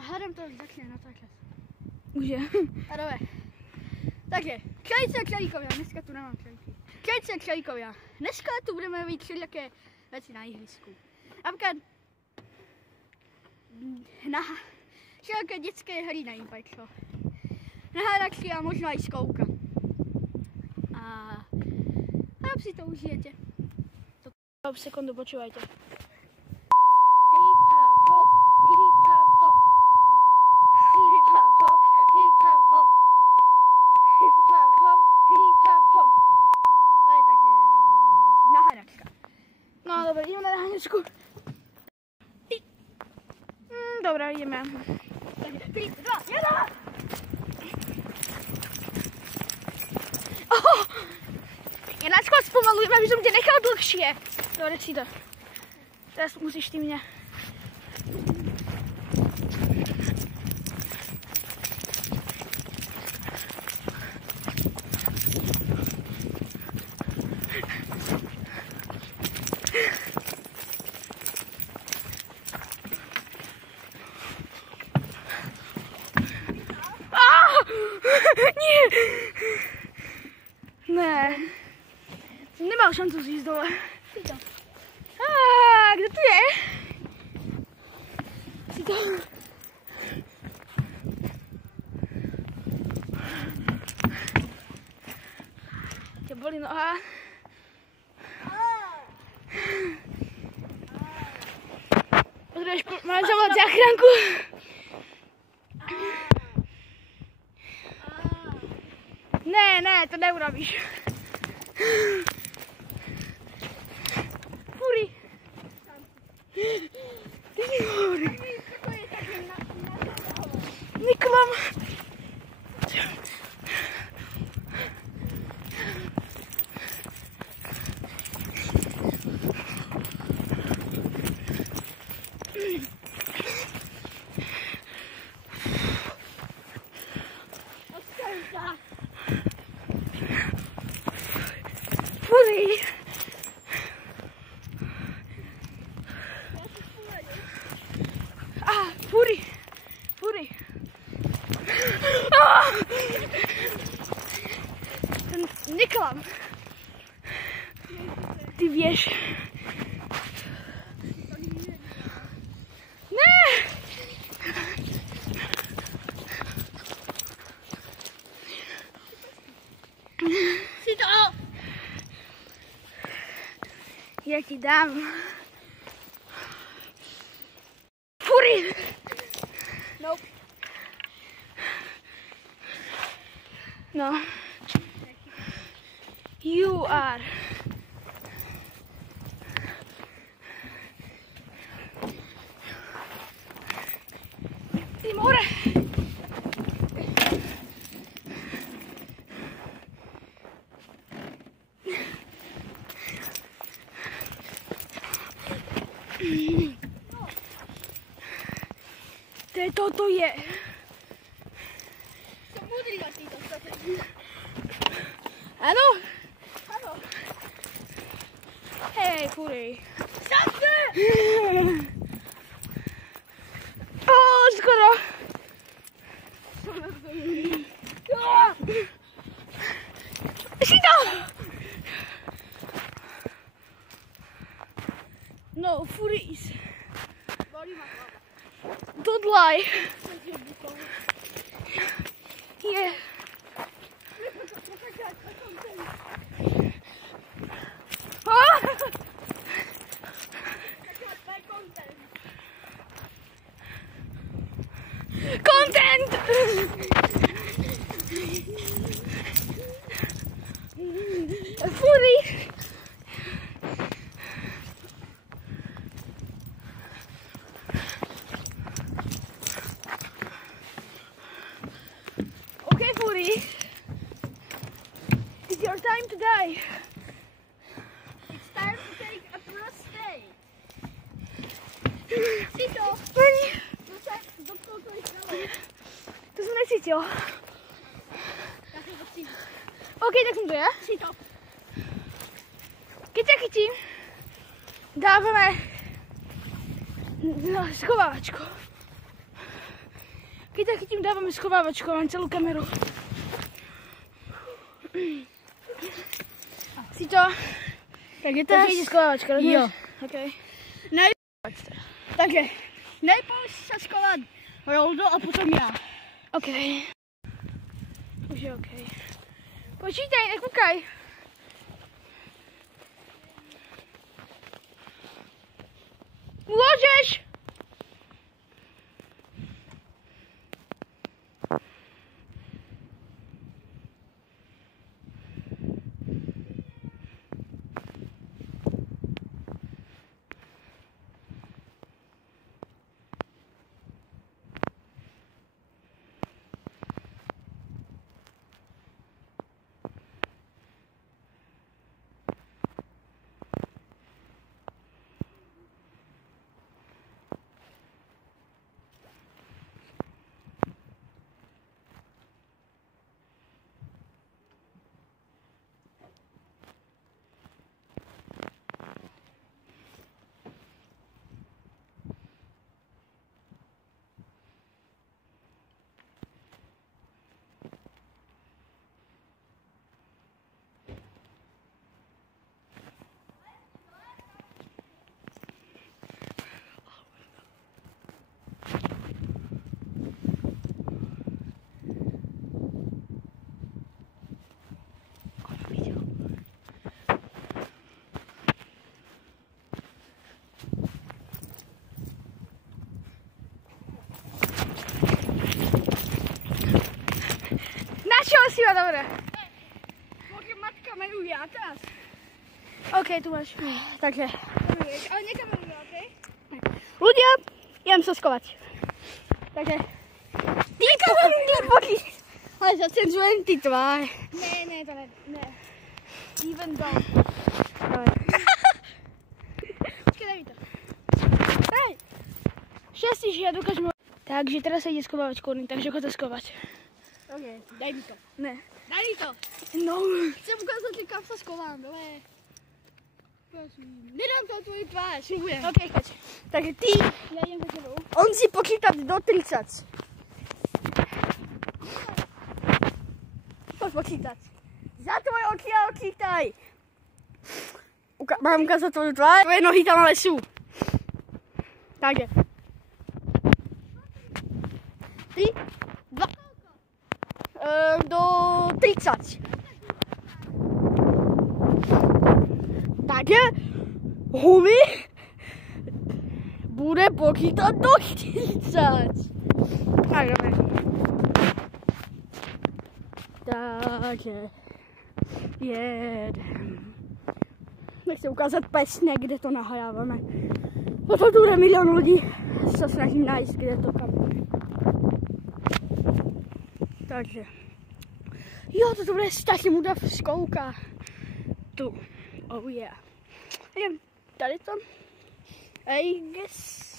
Hádám to začne natáčet. Už je. A jdeme. Takže, krajice a krajíkovia, dneska tu nemám krajíky. Krajice a krajíkovia, dneska tu budeme mít tři také věci na ihrisku. Například na všelijaké dětské hry na Impexo. Na hádačky a možná i zkouka. A si to užijete. Sekundu, počúvajte. No dobre, ideme na háňačku. Dobre, ideme. 3, 2, 1! Janáčko, zpomalujeme, aby som tě nechal dlhšie. Dobre si to. Teraz musíš ty mňa. Nie! Ne. Nemal šancu zísť dole. Kdo tu je? Si to. Tě bolí noha. Potřebuješ zavolat záchranku. Ne, to neurobíš. Fury. Ty nehovorí. Niklam. Fury. Fury. Niklam. Ty vieš. Ne. Si to. Ja ti dám. Fury. Nope. No. You are. Ty more. Toto je. Som múdry na týto state. Áno? Áno. Hej, furej. Šance! Skoro. Si to! No, furies. Bolí ma hlava. Dodlaj. Je. Content! Fury! Okay, Fury. It's your time to die. It's time to take a prostate. Si to. Dotkol to ich ďalej. To som necítil. Ja som to cítil. OK, tak som to ja. Si to. Keď ťa chytím, dávame schovávačku. Keď tak chytím, dávame schovávačku, mám celú kameru. Si to? Tak je Takže ide schovávačka, rozumieš? Jo. Okay. Takže nejprv sa schová Roldo a potom ja. OK. Už je OK. Počítaj, nekúkaj. Môžeš! Našiel si ho, dobre. Môžem mať kameru ja teraz? OK, tu máš. Takže, Ale nekamerujme, OK? ľudia, idem sa schovať. Takže, ty poky. Ale zacenzujem ty tvár. Ne, to ne. Even though. Počkej, daj mi to. Hej! Šťastie, že ja dokážem. Takže teraz sa ide schovávať korny, takže chod to schovať. OK, daj mi to. Ne. Daj mi to. No. Chcem ukázať, kam sa schovám, ale... Nedám to tvoju tvár, slibujem. OK, choď. Takže ty, Ja idem za tebou. on si počítať do 30. Poď počítať. Za tvoje okiaľ chytaj. Mám ukázať tvoju tvár? Tvoje nohy tam ale sú. Takže. 3, 2, do 30. Takže Humi bude počítať do 40. Tak, dobre. Takže jedem. Nechci ukázať presne, kde to nahrávame. Potom tu bude milión ľudí. Sa snažím nájsť, kde to kam. Takže. Jo, toto bude strašně muda školka. Tu. Oh yeah. Idem tady to. I guess.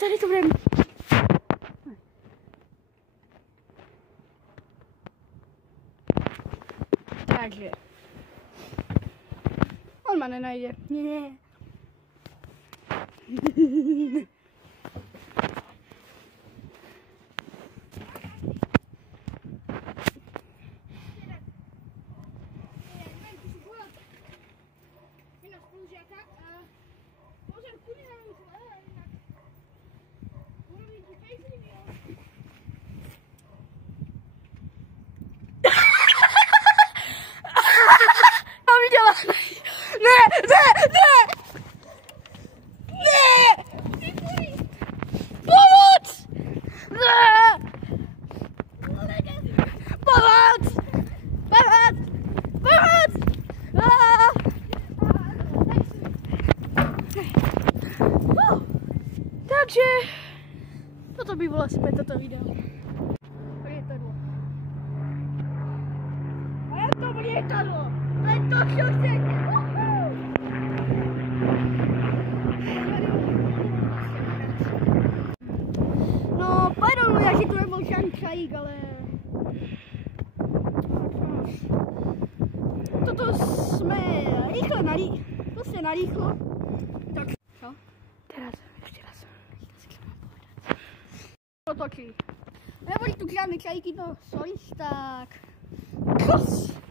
Tady to budeme. Takže. On ma nenajde. Nie. Takže toto by bolo späť toto video. Lietadlo. A je to lietadlo. To je to, čo chcete. No, pardon, ja si tu nebol žiadny čajík, ale... Toto toto jsme rýchlo prostě narýchlo. Tak čo? Teraz, ešte raz. Otočí. Neboli tu žiadne čajky do solis, tak... Kos!